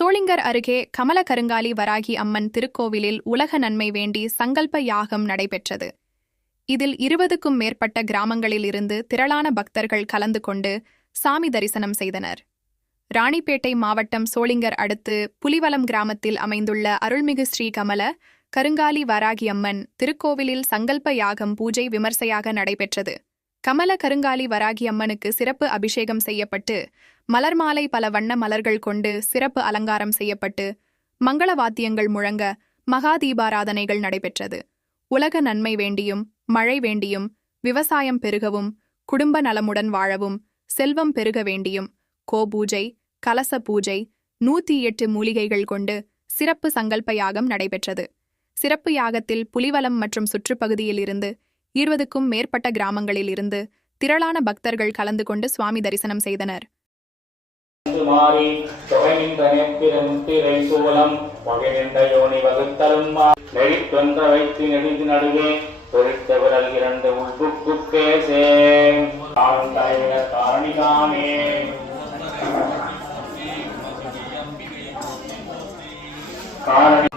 சோளிங்கர் அருகே கமல கருங்காலி வராகி அம்மன் திருக்கோவிலில் உலக நன்மை வேண்டி சங்கல்ப யாகம் நடைபெற்றது. இதில் 20க்கும் மேற்பட்ட கிராமங்களில் இருந்து திரளான பக்தர்கள் கலந்து கொண்டு சாமி தரிசனம் செய்தனர். ராணிப்பேட்டை மாவட்டம் சோளிங்கர் அடுத்து புலிவலம் கிராமத்தில் அமைந்துள்ள அருள்மிகு ஸ்ரீ கமல கருங்காலி வராகி அம்மன் திருக்கோவிலில் சங்கல்ப யாகம் பூஜை விமர்சையாக நடைபெற்றது. கமல கருங்காலி வராகி அம்மனுக்கு சிறப்பு அபிஷேகம் செய்யப்பட்டு மலர் மாலை பல வண்ண மலர்கள் கொண்டு சிறப்பு அலங்காரம் செய்யப்பட்டு மங்கள வாத்தியங்கள் முழங்க மகா தீபாராதனைகள் நடைபெற்றது. உலக நன்மை வேண்டியும் மழை வேண்டியும் விவசாயம் பெருகவும் குடும்ப நலமுடன் வாழவும் செல்வம் பெருக வேண்டியும் கோபூஜை கலச பூஜை 108 மூலிகைகள் கொண்டு சிறப்பு சங்கல்ப யாகம் நடைபெற்றது. சிறப்பு யாகத்தில் புலிவலம் மற்றும் சுற்றுப்பகுதியில் இருந்து 20க்கும் மேற்பட்ட கிராமங்களில் இருந்து திரளான பக்தர்கள் கலந்து கொண்டு சுவாமி தரிசனம் செய்தனர். காரணி